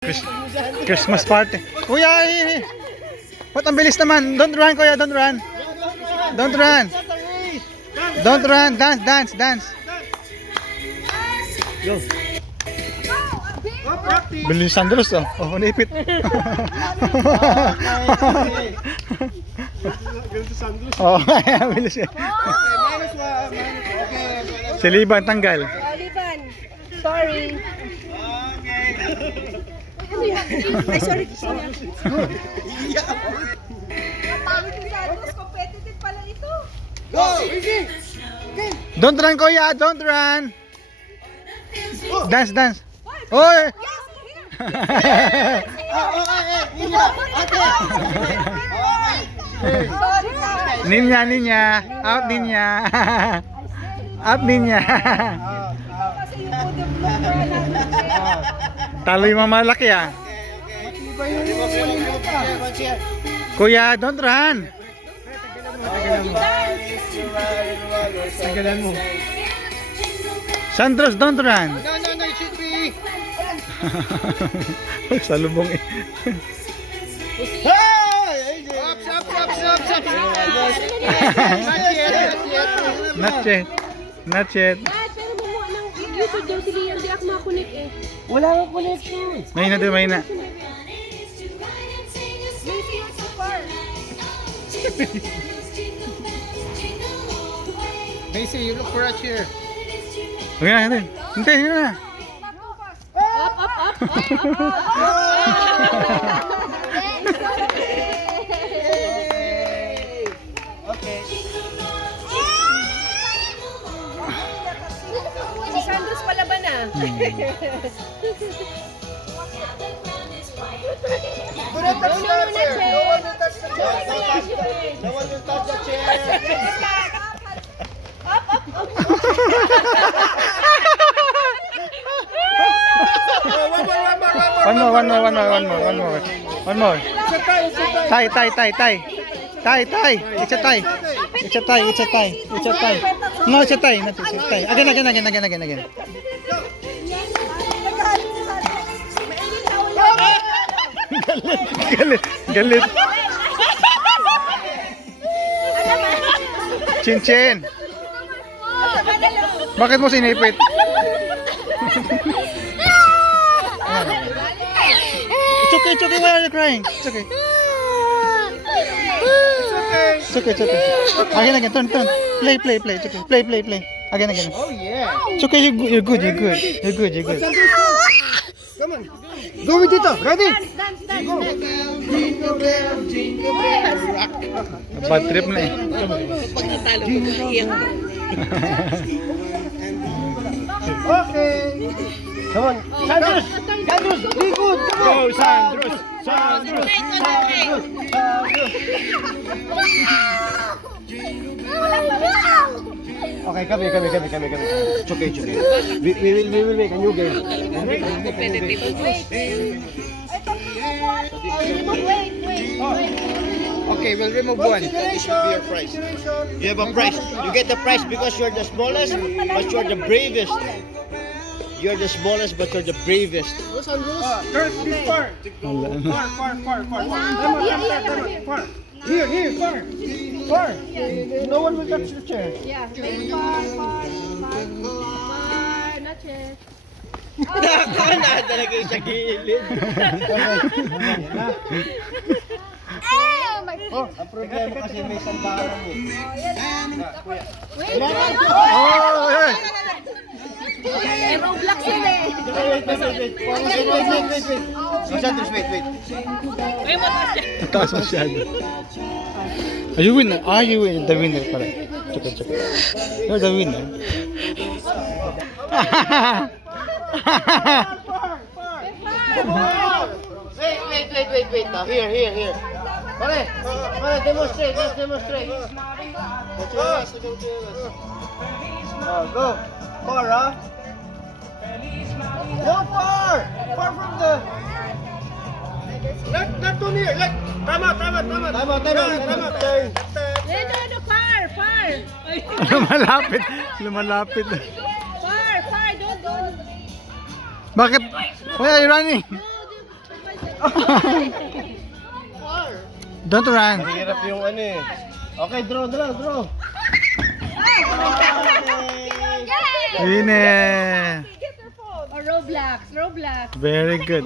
Christmas party. Kuya, ba't ang bilis naman? Don't run, kuya, don't run. Don't run. Don't run. Dance, dance, dance. Yo. Bilis Sandros, oh. Oh, nipit. Oh, bilis yan. Si Liban, tanggal. Oh, Liban. Sorry. Ay, sorry. Competitive pala ito. Go! Easy! Don't run, kuya, don't run. Dance, dance. Oy! Ninya, ninya. Out, ninya. Out, ninya. Talo yung mamalaki, ah. Kuya, don't run. Tagalan mo. Sandros, don't run. No, it should be. Salubong eh. Hey! Stop! Not yet. Not yet. Pero mo ng YouTube daw si Liam, di ako makakunik eh. Wala kang connection. Mahina doon, mahina. So far. Macy, you look for a chair. Okay na, hintay. Hintay, hintay na. Okay. Si Sandros pala ba na? Do not touch the chair. No one will touch the chair. No one will touch the chair. One more. Tie. It's a tie. No, it's a tie. Not it's a tie. Again. Galit. Chin. Bakit mo sinipit? It's okay. Why are you crying? It's okay. Again. Turn. Play. It's okay. Play. Again. Oh yeah. It's okay. You're good. Come on. Go with it. Ready? Bad trip na eh. Pag natalo ko, iyak. Okay. Come on. Sandros, be good. Come on. Go, Sandros. Okay, kami. It's okay. We will make a new game. Okay, we'll remove one. This will be your prize. You have a prize. You get the prize because you're the smallest, but you're the bravest. You're the smallest, but you're the bravest. Turn this far. Far. Here, far. No one will touch the chair. Yeah. Far. Not yet. Na talaga yung sa gilid. Oh, ang problema kasi may sandalan mo. Wait. Roblox yun eh. Wait. Sandros, wait. Taas masyado. You win. You win. The winner pala. Check. You're the winner. Wait. Now, here. Pare, demonstrate. Let's demonstrate. Go. Far, huh? Go far from the... Not too near. Tama. Turn. No, far. Lumalapit. Far, don't. Bakit? Why are you running? Don't run. Mahirap yung ano eh. Okay, draw. Winner. Or Roblox. Very good.